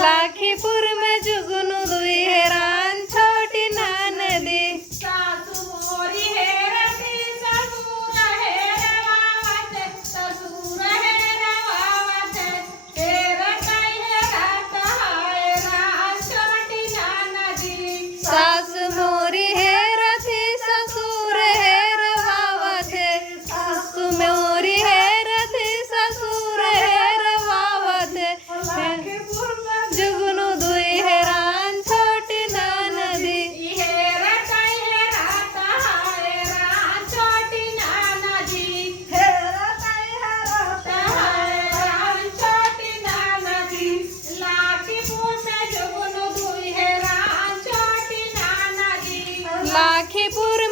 लाखीपुर में जुगनू दुई हेरान छोटी नदी। सासू मोरी हेरती ससुर हेरवावत, ससुर हेरवावत, हेर कई हेरत हाय रान छोटी नदी। सास मोरी हेरती ससुर हेरवावत, सासु मोरी हेरती ससुर हेरवावत, लाखीपुर में जुगनू दुई हेरान छोटी नदी। हेर कई हेरत हाय रान छोटी नदी। हेर कई हेरत हाय रान छोटी नदी। लाखीपुर में जुगनू दुई हेरान छोटी नदी। लाखीपुर